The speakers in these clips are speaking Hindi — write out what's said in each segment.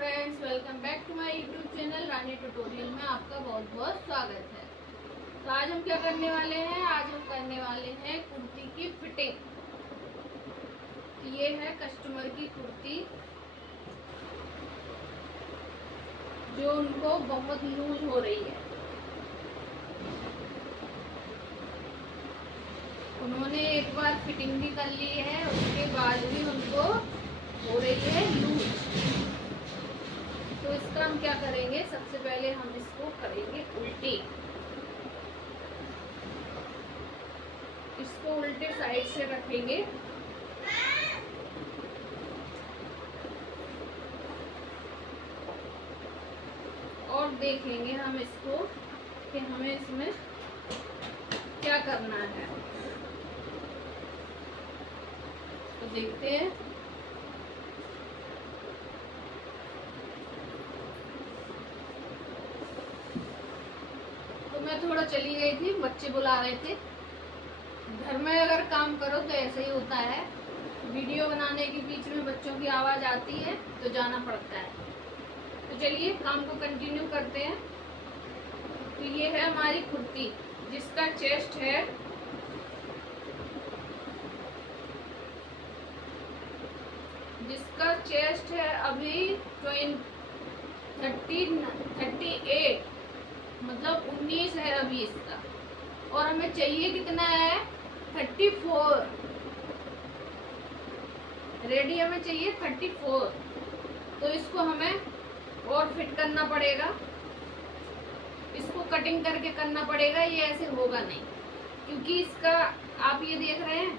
Friends, welcome back to my YouTube channel Rani tutorial में आपका बहुत बहुत स्वागत है। तो आज हम क्या करने वाले हैं, आज हम करने वाले हैं कुर्ती की फिटिंग। ये है कस्टमर की कुर्ती जो उनको बहुत लूज हो रही है। उन्होंने एक बार फिटिंग भी कर ली है, उसके बाद भी उनको हो रही है लूज। तो इसका हम क्या करेंगे, सबसे पहले हम इसको करेंगे उल्टी। इसको उल्टे साइड से रखेंगे और देखेंगे हम इसको कि हमें इसमें क्या करना है। तो देखते हैं। तो मैं थोड़ा चली गई थी, बच्चे बुला रहे थे। घर में अगर काम करो तो ऐसे ही होता है, वीडियो बनाने के बीच में बच्चों की आवाज़ आती है तो जाना पड़ता है। तो चलिए काम को कंटिन्यू करते हैं। तो ये है हमारी कुर्ती जिसका चेस्ट है 38, मतलब 19 है अभी इसका। और हमें चाहिए कितना है, 34। रेडी हमें चाहिए 34। तो इसको हमें और फिट करना पड़ेगा, इसको कटिंग करके करना पड़ेगा। ये ऐसे होगा नहीं, क्योंकि इसका आप ये देख रहे हैं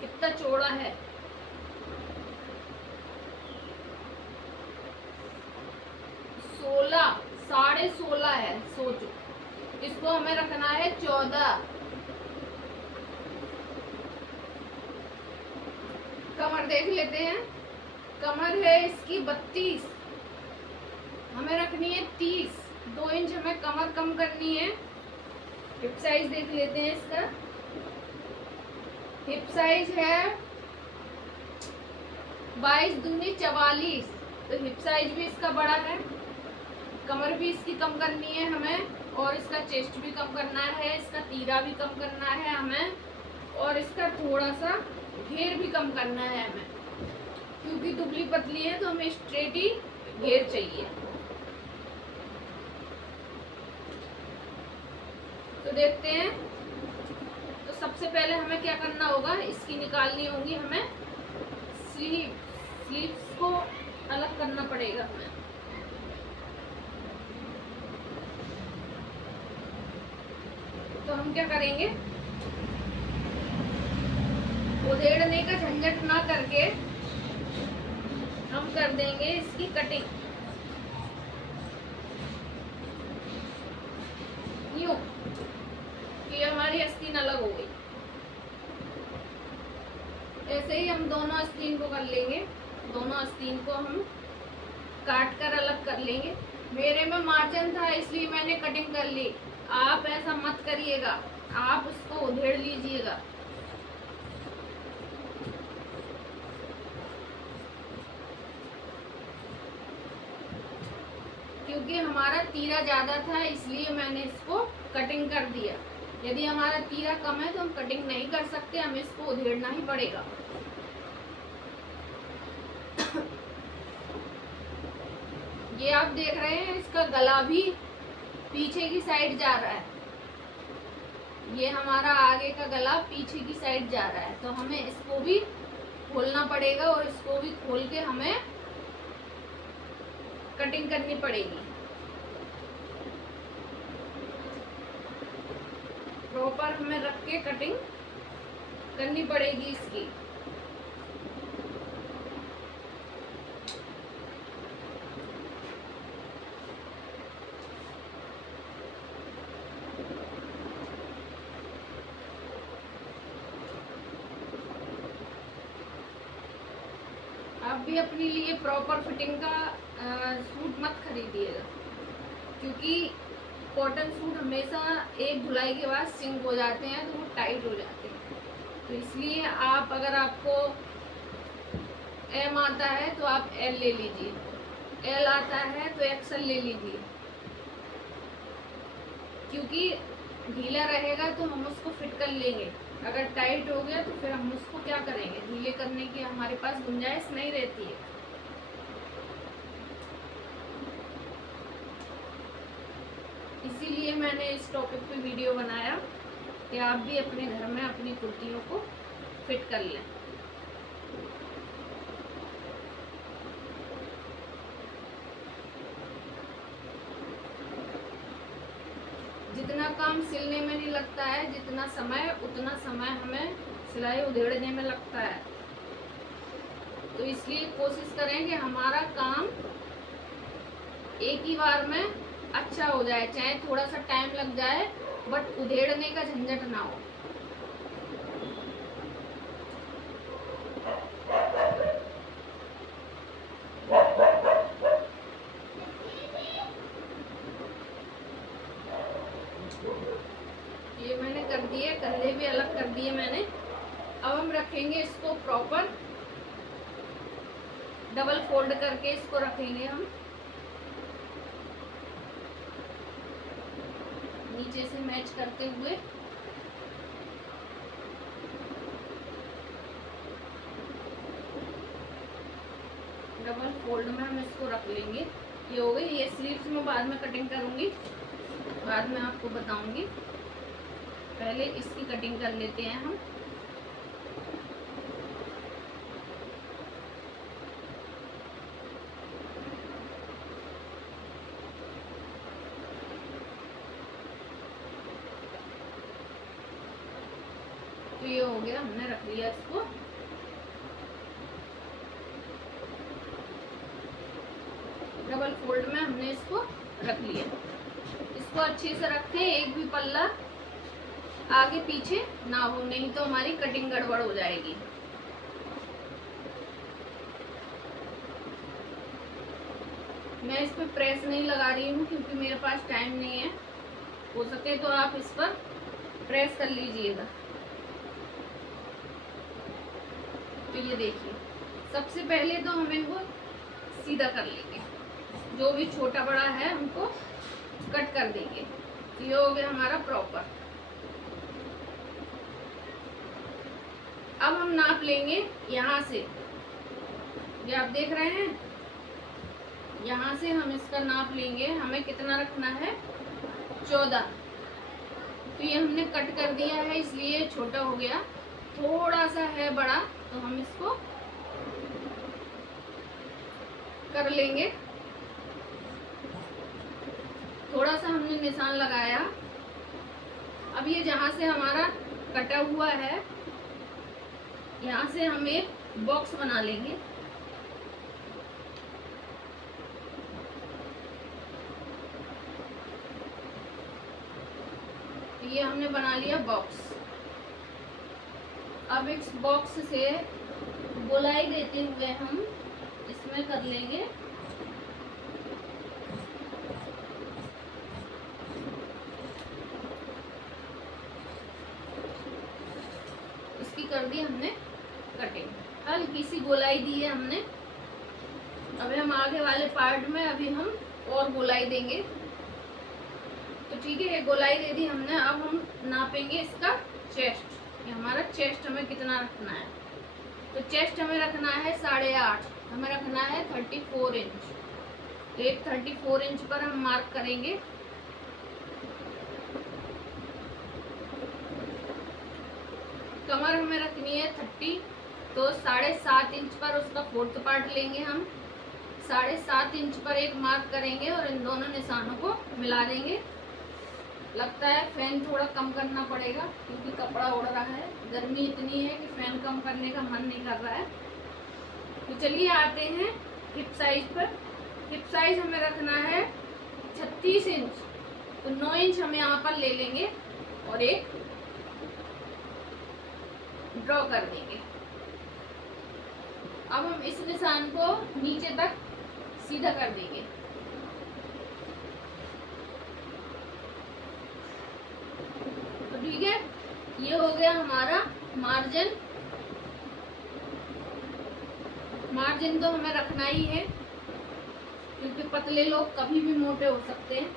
कितना चौड़ा है। साढ़े 16 है, सोचो। इसको हमें रखना है 14। कमर देख लेते हैं। कमर है इसकी 32, हमें रखनी है 30। 2 इंच हमें कमर कम करनी है। हिप साइज देख लेते हैं इसका। हिप साइज है 22 दूनी 44। तो हिप साइज भी इसका बड़ा है। कमर भी इसकी कम करनी है हमें, और इसका चेस्ट भी कम करना है, इसका तीरा भी कम करना है हमें, और इसका थोड़ा सा घेर भी कम करना है हमें, क्योंकि दुबली पतली है तो हमें स्ट्रेट ही घेर चाहिए। तो देखते हैं। तो सबसे पहले हमें क्या करना होगा, इसकी निकालनी होगी हमें स्लीव्स को अलग करना पड़ेगा हमें। तो हम क्या करेंगे, उधेड़ने का झंझट ना करके हम कर देंगे इसकी कटिंग यूं कि हमारी आस्तीन अलग हो गई। ऐसे ही हम दोनों आस्तीन को कर लेंगे। दोनों आस्तीन को हम काट कर अलग कर लेंगे। मेरे में मार्जिन था इसलिए मैंने कटिंग कर ली। आप ऐसा मत करिएगा, आप उसको उधेड़ लीजिएगा। क्योंकि हमारा तीरा ज़्यादा था इसलिए मैंने इसको कटिंग कर दिया। यदि हमारा तीरा कम है तो हम कटिंग नहीं कर सकते, हमें इसको उधेड़ना ही पड़ेगा। ये आप देख रहे हैं, इसका गला भी पीछे की साइड जा रहा है। ये हमारा आगे का गला पीछे की साइड जा रहा है, तो हमें इसको भी खोलना पड़ेगा और इसको भी खोल के हमें कटिंग करनी पड़ेगी। प्रॉपर हमें रख के कटिंग करनी पड़ेगी इसकी। आप भी अपने लिए प्रॉपर फिटिंग का सूट मत खरीदिएगा, क्योंकि कॉटन सूट हमेशा एक धुलाई के बाद सिंक हो जाते हैं, तो वो टाइट हो जाते हैं। तो इसलिए आप, अगर आपको एम आता है तो आप एल ले लीजिए। एल आता है तो एक्सल ले लीजिए, क्योंकि ढीला रहेगा तो हम उसको फिट कर लेंगे। अगर टाइट हो गया तो फिर हम उसको क्या करेंगे, ढीले करने की हमारे पास गुंजाइश नहीं रहती है। इसीलिए मैंने इस टॉपिक पे वीडियो बनाया कि आप भी अपने घर में अपनी कुर्तियों को फिट कर लें। जितना काम सिलने में नहीं लगता है, जितना समय, उतना समय हमें सिलाई उधेड़ने में लगता है। तो इसलिए कोशिश करें कि हमारा काम एक ही बार में अच्छा हो जाए, चाहे थोड़ा सा टाइम लग जाए, बट उधेड़ने का झंझट ना हो। ये मैंने कर दिए, कंधे भी अलग कर दिए मैंने। अब हम रखेंगे इसको प्रॉपर, डबल फोल्ड करके इसको रखेंगे हम नीचे से मैच करते हुए। डबल फोल्ड में हम इसको रख लेंगे। ये हो गई। ये स्लीव्स में बाद में कटिंग करूंगी, बाद में आपको बताऊंगी। पहले इसकी कटिंग कर लेते हैं हम। तो ये हो गया, हमने रख लिया इसको। डबल फोल्ड में हमने इसको रख लिया। इसको अच्छे से रखें, एक भी पल्ला आगे पीछे ना हो, नहीं तो हमारी कटिंग गड़बड़ हो जाएगी। मैं इस पे प्रेस नहीं लगा रही हूँ क्योंकि मेरे पास टाइम नहीं है। हो सके तो आप इस पर प्रेस कर लीजिएगा। तो ये देखिए, सबसे पहले तो हम इनको सीधा कर लेंगे, जो भी छोटा बड़ा है हमको कट कर देंगे। तो ये हो गया हमारा प्रॉपर। अब हम नाप लेंगे यहाँ से, ये आप देख रहे हैं, यहाँ से हम इसका नाप लेंगे। हमें कितना रखना है, 14। तो ये हमने कट कर दिया है, इसलिए छोटा हो गया। थोड़ा सा है बड़ा, तो हम इसको कर लेंगे। थोड़ा सा हमने निशान लगाया। अब ये जहाँ से हमारा कटा हुआ है, यहाँ से हम एक बॉक्स बना लेंगे। ये हमने बना लिया बॉक्स। अब इस बॉक्स से गोलाई देते हुए हम इसमें कर लेंगे इसकी कर दी हमने कटिंग। हल्की सी गोलाई दी है हमने। अभी हम आगे वाले पार्ट में अभी हम और गोलाई देंगे। तो ठीक है, ये गोलाई दे दी हमने। अब हम नापेंगे इसका चेस्ट। ये हमारा चेस्ट हमें कितना रखना है, तो चेस्ट हमें रखना है 8.5। हमें रखना है 34 इंच। एक 34 इंच पर हम मार्क करेंगे। कमर हमें रखनी है 30, तो 7.5 इंच पर उसका 4th पार्ट लेंगे हम। 7.5 इंच पर एक मार्क करेंगे और इन दोनों निशानों को मिला देंगे। लगता है फैन थोड़ा कम करना पड़ेगा क्योंकि कपड़ा उड़ रहा है। गर्मी इतनी है कि फैन कम करने का मन नहीं कर रहा है। तो चलिए आते हैं हिप साइज पर। हिप साइज हमें रखना है 36 इंच, तो 9 इंच हम यहाँ पर ले लेंगे और एक ड्रॉ कर देंगे। अब हम इस निशान को नीचे तक सीधा कर देंगे। ठीक है, ये हो गया हमारा मार्जिन। मार्जिन तो हमें रखना ही है। क्योंकि पतले लोग कभी भी मोटे हो सकते हैं।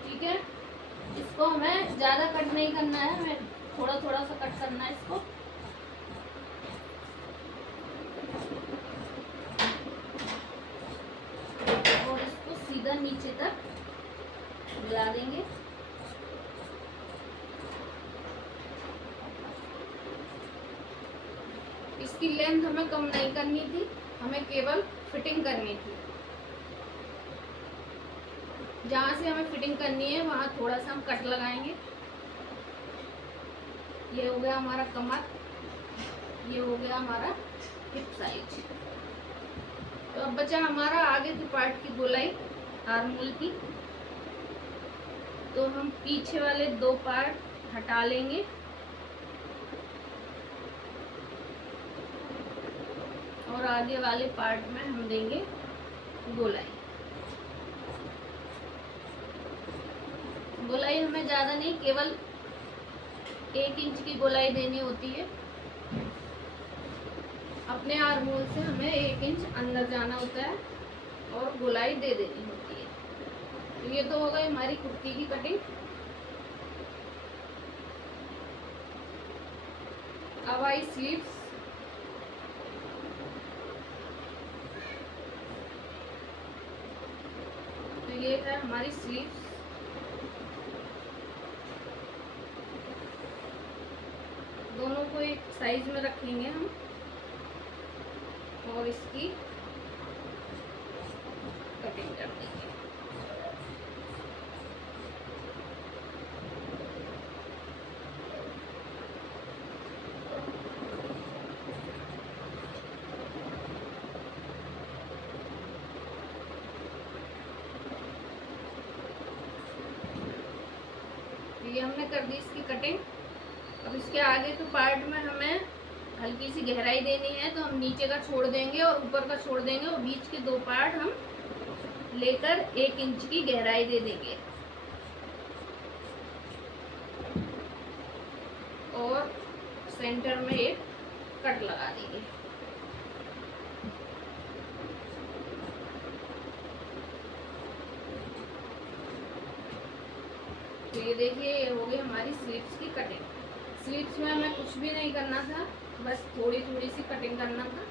ठीक है, इसको हमें ज़्यादा कट नहीं करना है, हमें थोड़ा थोड़ा सा कट करना है इसको। और इसको सीधा नीचे तक मिला देंगे। इसकी लेंथ हमें कम नहीं करनी थी, हमें केवल फिटिंग करनी थी। जहाँ से हमें फिटिंग करनी है वहाँ थोड़ा सा हम कट लगाएंगे। ये हो गया हमारा कमर, ये हो गया हमारा हिप साइज। तो अब बचा हमारा आगे के पार्ट की गोलाई आर्महोल की। तो हम पीछे वाले 2 पार्ट हटा लेंगे और आगे वाले पार्ट में हम देंगे गोलाई। गोलाई हमें ज़्यादा नहीं, केवल 1 इंच की गोलाई देनी होती है। अपने आर्महोल से हमें 1 इंच अंदर जाना होता है और गोलाई दे देनी होती है। तो ये तो हो गई हमारी कुर्ती की कटिंग। अब आई स्लीव्स। तो ये है हमारी स्लीव्स। दोनों को एक साइज में रखेंगे हम और इसकी कटिंग कर देंगे। ये हमने कर दी इसकी कटिंग। अब इसके आगे के पार्ट में हमें हल्की सी गहराई देनी है, तो हम नीचे का छोड़ देंगे और ऊपर का छोड़ देंगे और बीच के 2 पार्ट हम लेकर 1 इंच की गहराई दे देंगे और सेंटर में एक कट लगा देंगे। तो ये देखिए, ये हो गई हमारी स्लीव्स की कटिंग। स्लीव्स में हमें कुछ भी नहीं करना था, बस थोड़ी थोड़ी सी कटिंग करना था,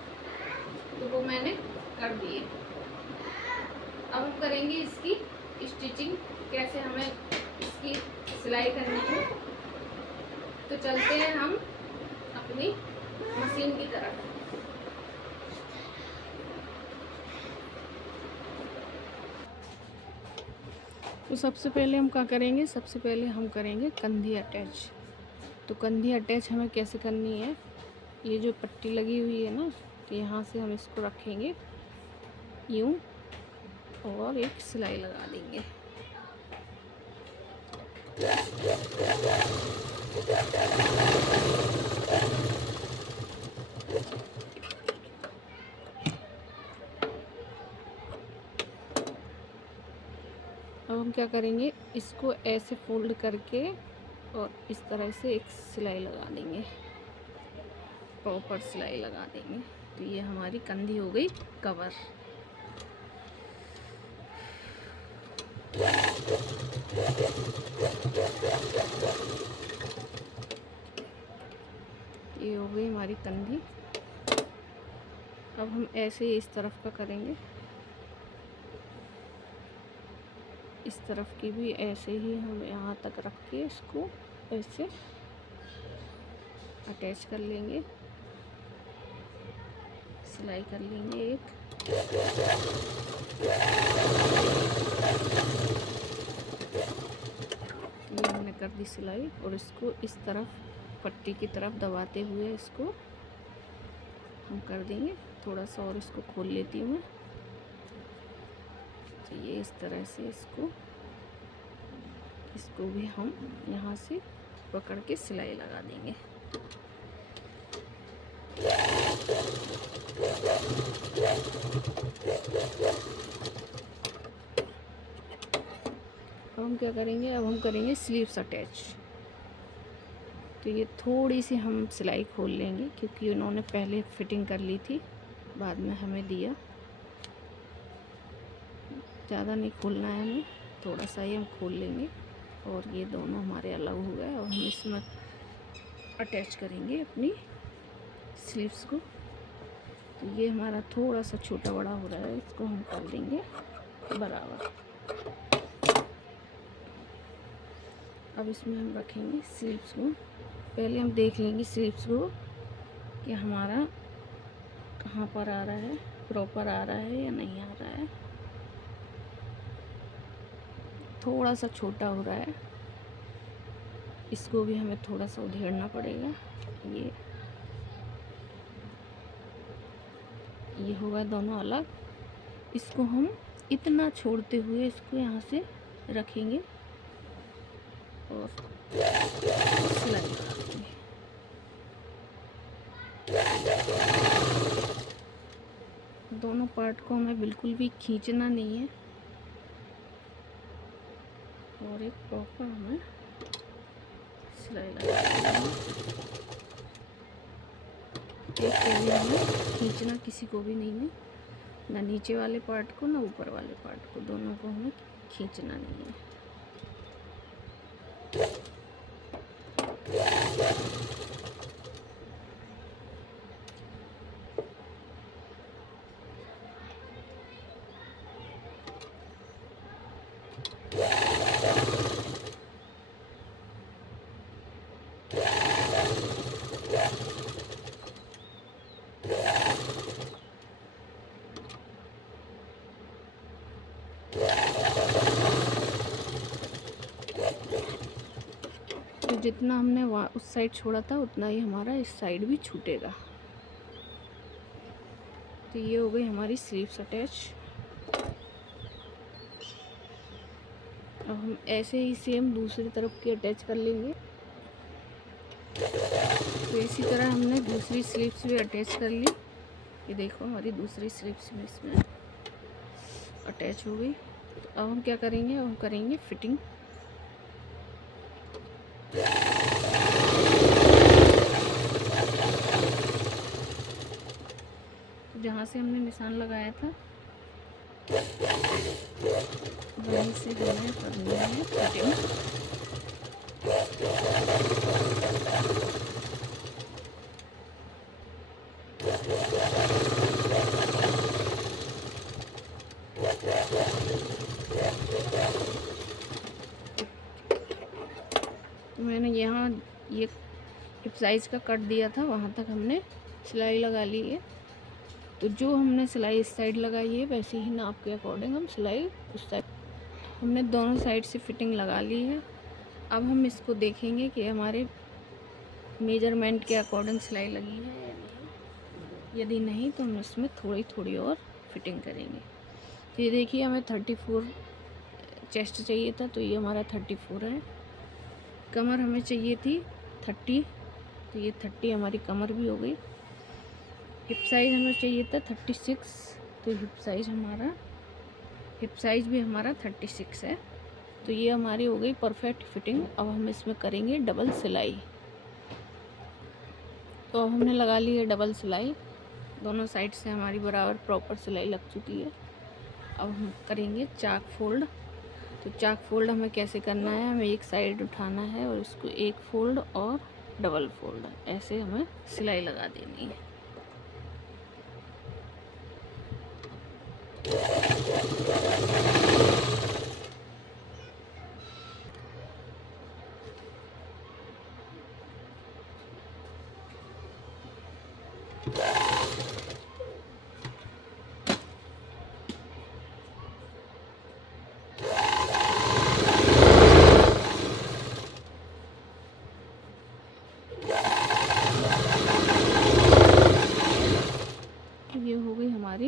तो वो मैंने कर दिए। अब हम करेंगे इसकी स्टिचिंग, कैसे हमें इसकी सिलाई करनी है। तो चलते हैं हम अपनी मशीन की तरफ। तो सबसे पहले हम क्या करेंगे, सबसे पहले हम करेंगे कंधी अटैच। तो कंधी अटैच हमें कैसे करनी है, ये जो पट्टी लगी हुई है ना, तो यहाँ से हम इसको रखेंगे यूँ और एक सिलाई लगा देंगे। अब हम क्या करेंगे, इसको ऐसे फोल्ड करके और इस तरह से एक सिलाई लगा देंगे, प्रॉपर सिलाई लगा देंगे। तो ये हमारी कंधी हो गई कवर। ये हो गई हमारी कंधी। अब हम ऐसे इस तरफ का करेंगे, इस तरफ की भी ऐसे ही हम यहाँ तक रख के इसको ऐसे अटैच कर लेंगे, सिलाई कर लेंगे एक। ये हमने कर दी सिलाई और इसको इस तरफ पट्टी की तरफ दबाते हुए इसको हम कर देंगे। थोड़ा सा और इसको खोल लेती हूँ मैं। तो ये इस तरह से इसको भी हम यहाँ से पकड़ के सिलाई लगा देंगे। अब हम क्या करेंगे, अब हम करेंगे स्लीव्स अटैच। तो ये थोड़ी सी हम सिलाई खोल लेंगे क्योंकि उन्होंने पहले फिटिंग कर ली थी, बाद में हमें दिया। ज़्यादा नहीं खोलना है हमें, थोड़ा सा ही हम खोल लेंगे। और ये दोनों हमारे अलग हो गए और हम इसमें अटैच करेंगे अपनी स्लीव्स को। तो ये हमारा थोड़ा सा छोटा बड़ा हो रहा है, इसको हम कर देंगे बराबर। अब इसमें हम रखेंगे स्लीव्स को। पहले हम देख लेंगे स्लीव्स को कि हमारा कहाँ पर आ रहा है, प्रॉपर आ रहा है या नहीं आ रहा है। थोड़ा सा छोटा हो रहा है, इसको भी हमें थोड़ा सा उधेड़ना पड़ेगा। ये होगा दोनों अलग। इसको हम इतना छोड़ते हुए इसको यहाँ से रखेंगे और सिलाई लगा देंगे। दोनों पार्ट को हमें बिल्कुल भी खींचना नहीं है और एक प्रॉपर हमें सिलाई लगा देंगे। एक भी हमें खींचना किसी को भी नहीं है, ना नीचे वाले पार्ट को ना ऊपर वाले पार्ट को, दोनों को हमें खींचना नहीं है। तो जितना हमने वहाँ उस साइड छोड़ा था उतना ही हमारा इस साइड भी छूटेगा। तो ये हो गई हमारी स्लीव्स अटैच। अब हम ऐसे ही सेम दूसरी तरफ की अटैच कर लेंगे। तो इसी तरह हमने दूसरी स्लीव्स भी अटैच कर ली। ये देखो हमारी दूसरी स्लीव्स भी इसमें अटैच हो गई। तो अब हम क्या करेंगे, अब हम करेंगे फिटिंग। जहाँ से हमने निशान लगाया था वहीं से हमें करनी है फिटिंग। तो मैंने यहाँ ये हिप साइज़ का कट दिया था, वहाँ तक हमने सिलाई लगा ली है। तो जो हमने सिलाई इस साइड लगाई है वैसे ही नाप के अकॉर्डिंग हम सिलाई उस साइड, हमने दोनों साइड से फिटिंग लगा ली है। अब हम इसको देखेंगे कि हमारे मेजरमेंट के अकॉर्डिंग सिलाई लगी है या नहीं। यदि नहीं तो हम इसमें थोड़ी थोड़ी और फिटिंग करेंगे। तो ये देखिए हमें 34 चेस्ट चाहिए था, तो ये हमारा 34 है। कमर हमें चाहिए थी 30, तो ये 30 हमारी कमर भी हो गई। हिप साइज़ हमें चाहिए था 36, तो हिप साइज़ भी हमारा 36 है। तो ये हमारी हो गई परफेक्ट फिटिंग। अब हम इसमें करेंगे डबल सिलाई। तो अब हमने लगा ली है डबल सिलाई, दोनों साइड से हमारी बराबर प्रॉपर सिलाई लग चुकी है। अब हम करेंगे चाक फोल्ड। तो चाक फोल्ड हमें कैसे करना है, हमें एक साइड उठाना है और इसको एक फोल्ड और डबल फोल्ड ऐसे हमें सिलाई लगा देनी है। ये हो गई हमारी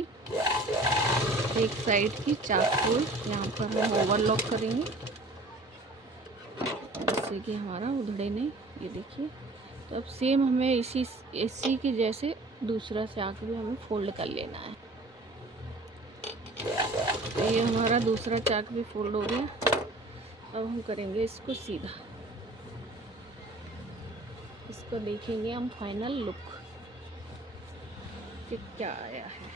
एक साइड की चाक फोल्ड। यहाँ पर हम ओवरलॉक करेंगे जिससे कि हमारा उधड़े नहीं। ये देखिए, तो अब सेम हमें इसी के जैसे दूसरा चाक भी हमें फोल्ड कर लेना है। तो ये हमारा दूसरा चाक भी फोल्ड हो गया। अब हम करेंगे इसको सीधा। इसको देखेंगे हम फाइनल लुक कि क्या आया है।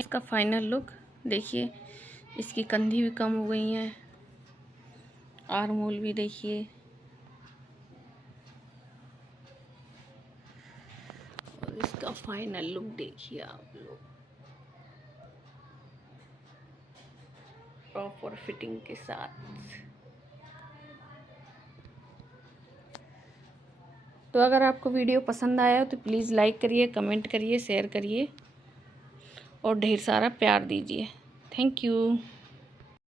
इसका फाइनल लुक देखिए, इसकी कंधी भी कम हो गई हैं, आर्म होल भी देखिए, और इसका फाइनल लुक देखिए आप लोग, प्रॉपर फिटिंग के साथ। तो अगर आपको वीडियो पसंद आया तो प्लीज़ लाइक करिए, कमेंट करिए, शेयर करिए और ढेर सारा प्यार दीजिए। Thank you.